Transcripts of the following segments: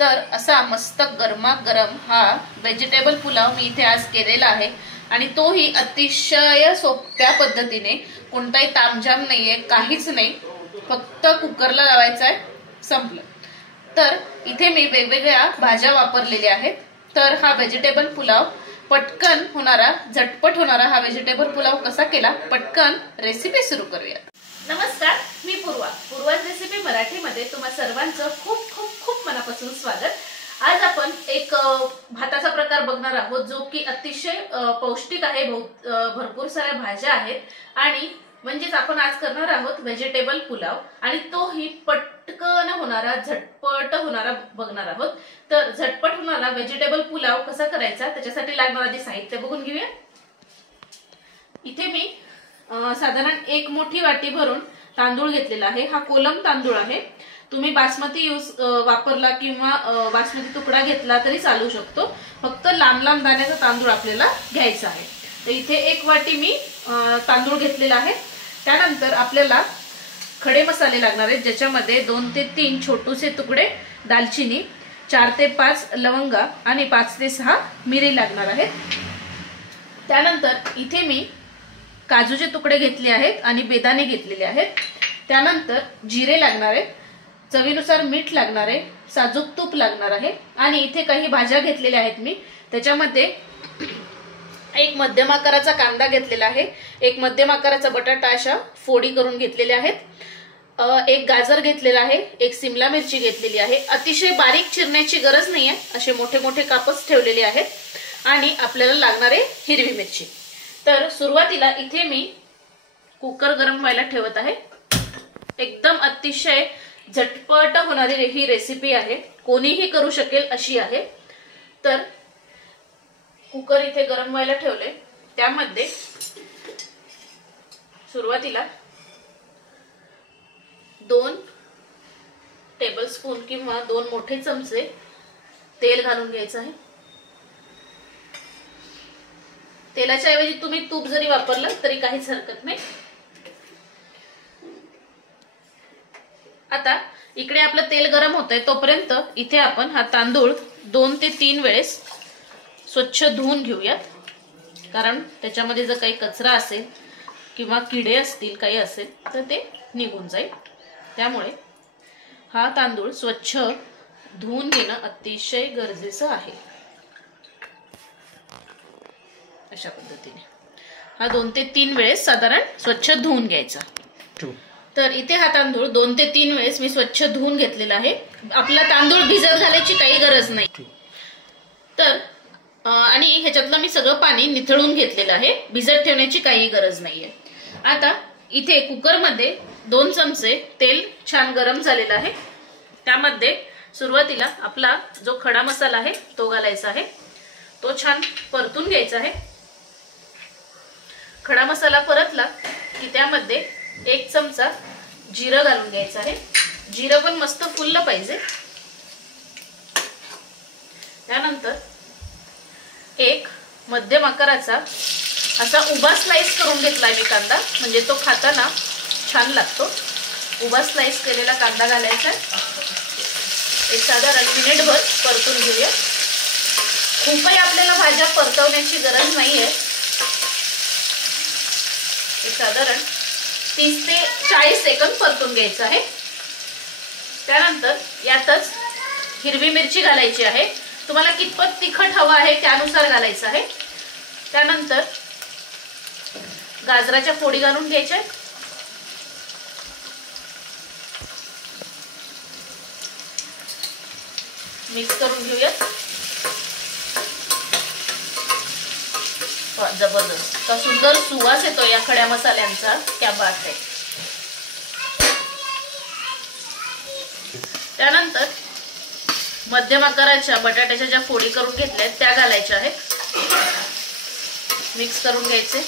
तर असा मस्त गरमागरम हा व्हेजिटेबल पुलाव मी इथे आज केलेला आहे आणि तोही अतिशय सोप्या पद्धतीने. कोणताही तामझाम नाहीये, काहीच नाही, फक्त कुकरला लावायचा आहे, संपलं. तर इथे मी वेगवेगळ्या भाज्या वापरलेल्या आहेत. तर हा व्हेजिटेबल पुलाव पटकन होणारा, झटपट होणारा हा व्हेजिटेबल पुलाव कसा केला, पटकन रेसिपी सुरू करूया. नमस्कार, मी पूर्वाज रेसिपी मराठीमध्ये तुम्हा सर्वांचं खूप खूप खूप मनापासून स्वागत. आज आपण एक भाताचा प्रकार बघणार आहोत जो की अतिशय पौष्टिक आहे. भरपूर साऱ्या भाज्या आहेत आणि म्हणजेच आपण आज करणार आहोत व्हेजिटेबल पुलाव आणि तोही पटकन होणारा, झटपट होणारा बघणार आहोत. तर झटपट होणारा व्हेजिटेबल पुलाव कसा करायचा त्याच्यासाठी लागणारे आधी साहित्य बघून घेऊया. इथे मी साधारण 1 मोठी वाटी भरून तांदूळ घेतलेला आहे. हा कोलम तांदूळ आहे. तुम्ही बासमती वापरला किंवा बासमती तुकडा घेतला तरी चालू शकतो. फक्त लांब लांब दाण्याचा तांदूळ आपल्याला घ्यायचा आहे. तर इथे 1 वाटी मी तांदूळ घेतलेला आहे. त्यानंतर आपल्याला खडे मसाले लागणार आहेत, ज्याच्यामध्ये 2 ते 3 छोटूसे तुकडे दालचिनी, 4 ते 5 लवंगा आणि 5 ते 6 मिरी लागणार आहेत. त्यानंतर इथे मी काजूचे तुकडे घेतले आहेत आणि बेदाणे घेतलेले आहेत. त्यानंतर जिरे लागणार आहे, चवीनुसार मीठ लागणार आहे, साजूक तूप लागणार आहे आणि इथे काही भाज्या घेतलेल्या आहेत मी. त्याच्यामध्ये एक मध्यम आकाराचा कांदा घेतलेला आहे, एक मध्यम आकाराचा बटाटा अशा फोडी करून घेतलेल्या आहेत, एक गाजर घेतलेला आहे, एक सिमला मिरची घेतलेली आहे. अतिशय बारीक चिरण्याची गरज नाहीये, असे मोठे मोठे कापच ठेवलेले आहेत आणि आपल्याला लागणारे हिरवी मिरची. तर सुरुवातीला इथे मी कुकर गरम व्हायला ठेवत आहे. एकदम अतिशय झटपट होणारी ही रेसिपी आहे, कोणीही करू शकेल अशी आहे. तर कुकर इथे गरम व्हायला ठेवले. त्यामध्ये सुरुवातीला 2 टेबलस्पून किंवा 2 मोठे चमचे तेल घालून घ्यायचं आहे. तेलाच्या ऐवजी तुम्ही तूप जरी वापरलं तरी काहीच हरकत नाही. आता इकडे आपलं तेल गरम होतंय, तोपर्यंत इथे आपण हा तांदूळ 2 ते 3 वेळेस स्वच्छ धुवून घेऊयात. कारण त्याच्यामध्ये जर काही कचरा असेल किंवा किडे असतील, काही असेल तर ते निघून जाईल. त्यामुळे हा तांदूळ स्वच्छ धुवून घेणं अतिशय गरजेचं आहे. अशा पद्धतीने हा 2 ते 3 वेळेस साधारण स्वच्छ धुवून घ्यायचा. तर इथे हा तांदूळ 2 ते 3 वेळेस मी स्वच्छ धुवून घेतलेला आहे. आपला तांदूळ भिजत घालायची काही गरज नाही. तर आणि ह्याच्यातलं मी सगळं पाणी निथळून घेतलेलं आहे, भिजत ठेवण्याची काही गरज नाहीये. आता इथे कुकरमध्ये 2 चमचे तेल छान गरम झालेलं आहे. त्यामध्ये सुरुवातीला आपला जो खडा मसाला आहे तो घालायचा आहे. तो छान परतून घ्यायचा आहे. खडा मसाला परतला की त्यामध्ये 1 चमचा जिरं घालून घ्यायचं आहे. जिरं पण मस्त फुललं पाहिजे. त्यानंतर एक मध्यम आकाराचा असा उभा स्लाइस करून घेतलाय मी कांदा, म्हणजे तो खाताना छान लागतो. उभा स्लाइस केलेला कांदा घालायचा आहे. एक साधारण मिनिटभर परतून घेऊया. खूपही आपल्याला भाज्या परतवण्याची गरज नाहीये. एक साधारण 30 ते 40 सेकंद परतून घ्यायचं आहे. त्यानंतर यातच हिरवी मिरची घालायची आहे. तुम्हाला कितपत तिखट हवं आहे त्यानुसार घालायचं आहे. त्यानंतर गाजराच्या फोडी घालून घ्यायच्या. मिक्स करून घेऊया. जबरदस्त सुंदर सुवास येतो या खड्या मसाल्यांचा, क्या बात आहे. त्यानंतर मध्यम आकाराच्या बटाट्याच्या ज्या फोडी करून घेतल्या त्या घालायच्या आहेत. मिक्स करून घ्यायचे.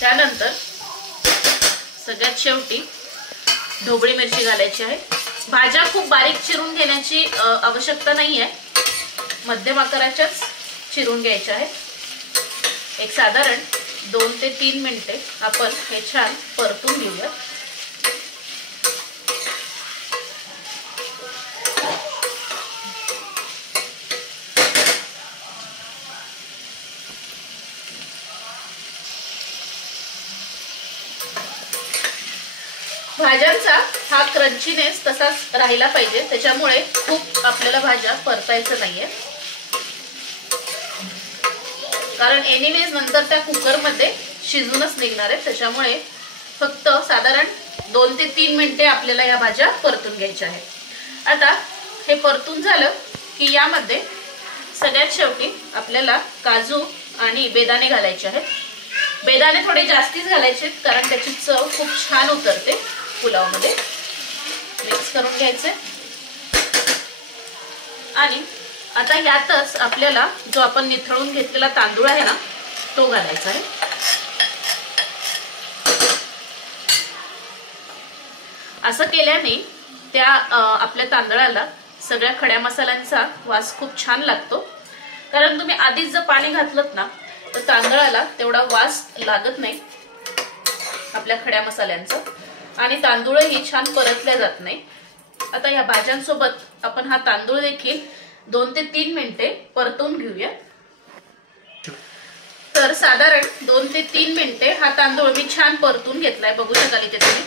त्यानंतर सगळ्यात शेवटी ढोबळी मिरची घालायची आहे. भाज्या खूप बारीक चिरून घेण्याची आवश्यकता नाहीये, मध्यम आकाराच्याच चिरून घ्यायच्या आहेत. एक साधारण 2 ते 3 मिनिटे आपण हे छान परतून घेऊया. भाज्यांचा हा क्रंचीनेस तसाच राहिला पाहिजे, त्याच्यामुळे खूप आपल्याला भाज्या परतायचं नाहीये, कारण एनिवेज नंतर त्या कुकरमध्ये शिजूनच निघणार आहे. त्याच्यामुळे फक्त साधारण 2 ते 3 मिनिटे आपल्याला या भाज्या परतून घ्यायच्या आहेत. आता हे परतून झालं की यामध्ये सगळ्यात शेवटी आपल्याला काजू आणि बेदाणे घालायचे आहेत. बेदाणे थोडे जास्तीच घालायचे कारण त्याची चव खूप छान उतरते पुलावमध्ये. मिक्स करून घ्यायचे आणि आता यातच आपल्याला जो आपण निथळून घेतलेला तांदूळ आहे ना तो घालायचा आहे. असं केल्याने त्या आपल्या तांदळाला सगळ्या खड्या मसाल्यांचा वास खूप छान लागतो. कारण तुम्ही आधीच जर पाणी घातलत ना तर तांदळाला तेवढा वास लागत नाही आपल्या खड्या मसाल्यांचा आणि तांदूळही छान परतले जात नाही. आता या भाज्यांसोबत आपण हा तांदूळ देखील 2 ते 3 मिनिटे परतून घेऊया. तर साधारण 2 ते 3 मिनिटे हा तांदूळ मी छान परतून घेतलाय. बघू शकाल इथे तुम्ही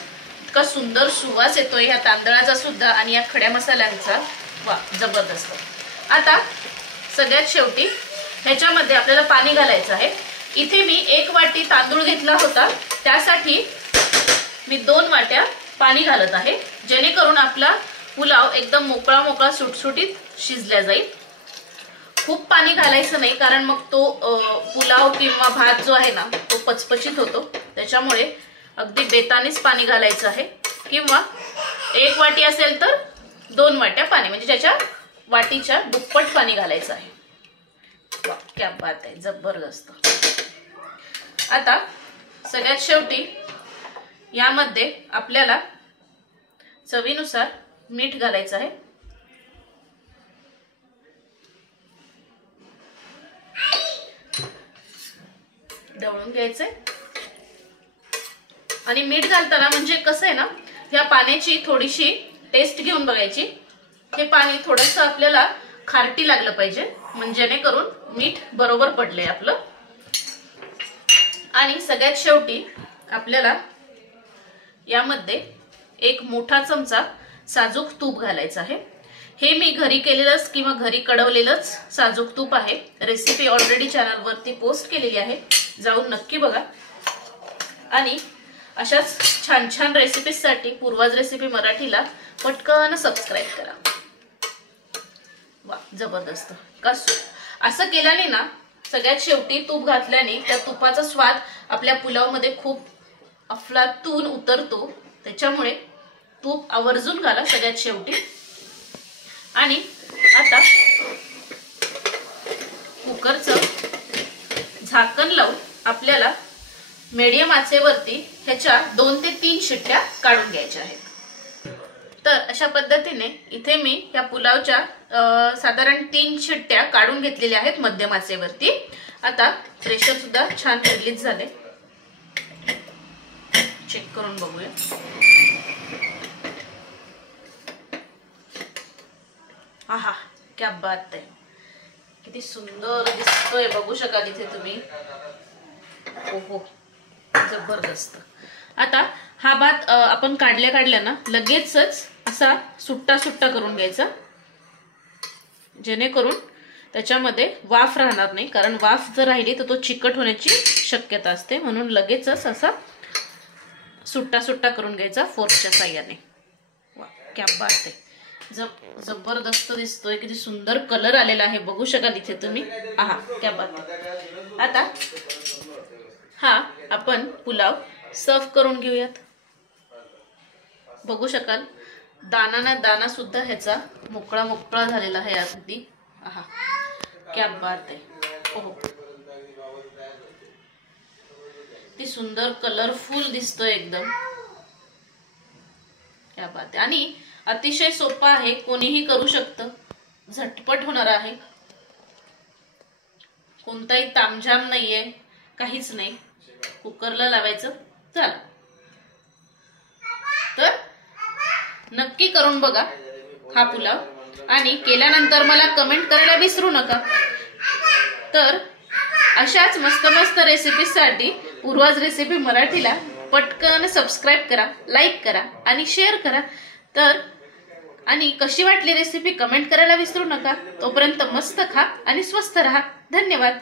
इतका सुंदर सुवास येतोय या तांदळाचा सुद्धा आणि या खड्या मसाल्यांचा. वा, जबरदस्त. आता सगळ्यात शेवटी ह्याच्यामध्ये आपल्याला पाणी घालायचं आहे. इथे मी 1 वाटी तांदूळ घेतला होता, त्यासाठी मी 2 वाट्या पाणी घालत आहे, जेणेकरून आपला पुलाव एकदम मोकळा मोकळा सुटसुटीत शिजला जाईल. खूप पाणी घालायचं नाही कारण मग तो पुलाव किंवा भात जो आहे ना तो पचपचित होतो. त्याच्यामुळे अगदी बेतानेच पाणी घालायचं आहे, किंवा 1 वाटी असेल तर 2 वाट्या पाणी, म्हणजे त्याच्या वाटीच्या दुप्पट पाणी घालायचं आहे. वा, क्या बात आहे, जबरदस्त. आता सगळ्यात शेवटी यामध्ये आपल्याला चवीनुसार मीठ घालायचं आहे. ढवळून घ्यायचे आणि मीठ घालताना म्हणजे कसं आहे ना, या पाण्याची थोडीशी टेस्ट घेऊन बघायची. हे पाणी थोडंसं आपल्याला खारटी लागलं पाहिजे, म्हणजे जेणेकरून मीठ बरोबर पडलंय आपलं. आणि सगळ्यात शेवटी आपल्याला यामध्ये 1 मोठा चमचा साजूक तूप घालायचं आहे. हे मी घरी केलेलंच किंवा घरी कडवलेलंच साजूक तूप आहे. रेसिपी ऑलरेडी चॅनलवरती पोस्ट केलेली आहे, जाऊन नक्की बघा. आणि अशाच छान छान रेसिपीजसाठी पूर्वाज रेसिपी मराठीला पटकन सबस्क्राईब करा. वा, जबरदस्त. असं केल्याने ना सगळ्यात शेवटी तूप घातल्याने त्या तुपाचा स्वाद आपल्या पुलावमध्ये खूप अफलातून उतरतो. त्याच्यामुळे तूप आवर्जून घाला सगळ्यात शेवटी. आणि आता कुकरचं झाकण लावून आपल्याला मीडियम आचेवरती ह्याच्या 2 ते 3 शिट्ट्या काढून घ्यायच्या आहेत. तर अशा पद्धतीने इथे मी या पुलावच्या साधारण 3 शिट्ट्या काढून घेतलेल्या आहेत मध्यम आचेवरती. आता प्रेशर सुद्धा छान रिलीज झाले, चेक करून बघूया. आहा, क्या बात आहे, किती सुंदर दिसतोय, बघू शकाल इथे तुम्ही. ओहो, जबरदस्त. आता हा भात आपण काढल्या ना लगेचच असा सुट्टा सुट्टा करून घ्यायचा, जेणेकरून त्याच्यामध्ये वाफ राहणार नाही. कारण वाफ जर राहिली तर तो चिकट होण्याची शक्यता असते, म्हणून लगेचच असा सुट्टा सुट्टा करून घ्यायचा फोर्कच्या साह्याने. वा, क्या बात आहे, जबरदस्त दिसतोय, किती सुंदर कलर आलेला आहे, बघू शकाल इथे तुम्ही. आहा, क्या बात आहे. आता हा आपण पुलाव सर्व करून घेऊयात. बघू शकाल दाना ना दाना सुद्धा ह्याचा मोकळा मोकळा झालेला आहे अगदी. आहा, क्या बात आहे. ओहो, ती सुंदर कलरफुल दिसतोय एकदम. क्या बात आहे. आणि अतिशय सोपा आहे, कोणीही करू शकतं, झटपट होणार आहे. कोणताही तामझाम नाहीये, काहीच नाही. कुकरला लावायचं, चला. तर नक्की करून बघा हा पुलाव, आणि केल्यानंतर मला कमेंट करायला विसरू नका. तर अशाच मस्त मस्त रेसिपीसाठी पूर्वाज रेसिपी मराठीला पटकन सबस्क्राईब करा, लाईक करा आणि शेअर करा. तर आणि कशी वाटली रेसिपी कमेंट करायला विसरू नका. तोपर्यंत मस्त खा आणि स्वस्त राहा. धन्यवाद.